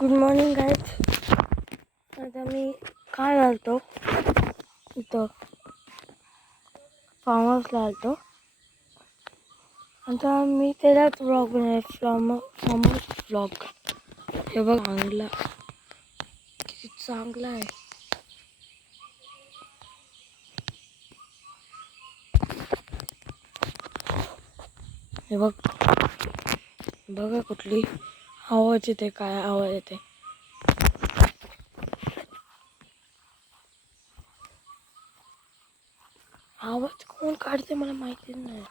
Good morning guys. आता मी काय घालतो इथं फार्म हाऊसला आलतो. आता मी त्यालाच व्लॉग बनवला, फार्म हाऊस व्लॉग. हे बघ चांगला, किती चांगला आहे. हे बघ, बघा कुठली आवाज येते, काय आवाज येते. आवाज कोण काढते मला माहितीच नाही.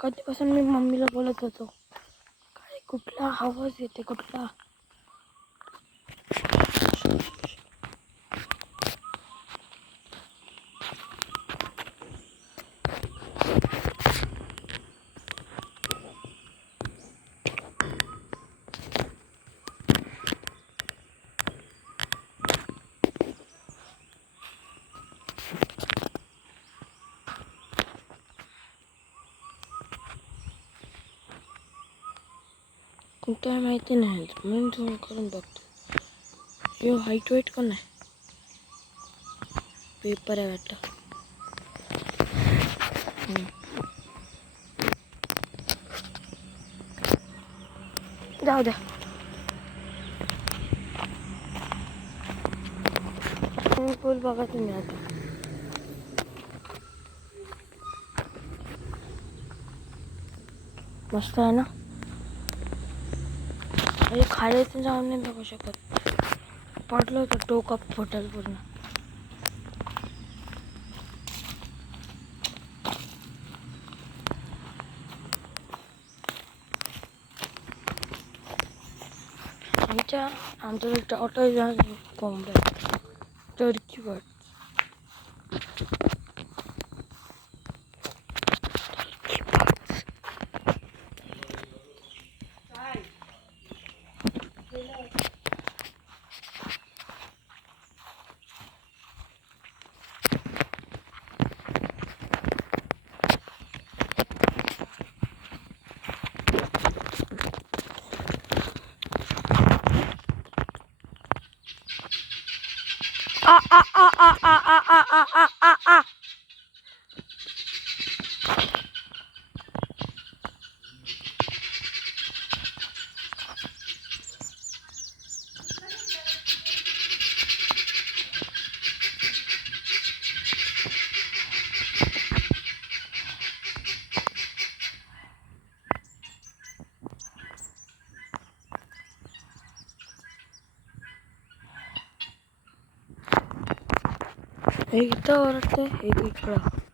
कधीपासून मी मम्मीला बोलत होतो, काय कुठला आवाज येते, कुठला. काय माहिती नाही, म्हणून झूम करून बघतो. हे हाईट वेट पण नाही, पेपर आहे वाटतं. जाऊ द्या. पूल बघा तुम्ही आता. मस्त आहे ना. अरे खाली जाऊन नाही बघू शकत, पडलं होतं डोकं फुटल पूर्ण. आमच्या ऑटो बॉम्बे टर्की वर्ड. एक इथं ओरडते, एक इकडं.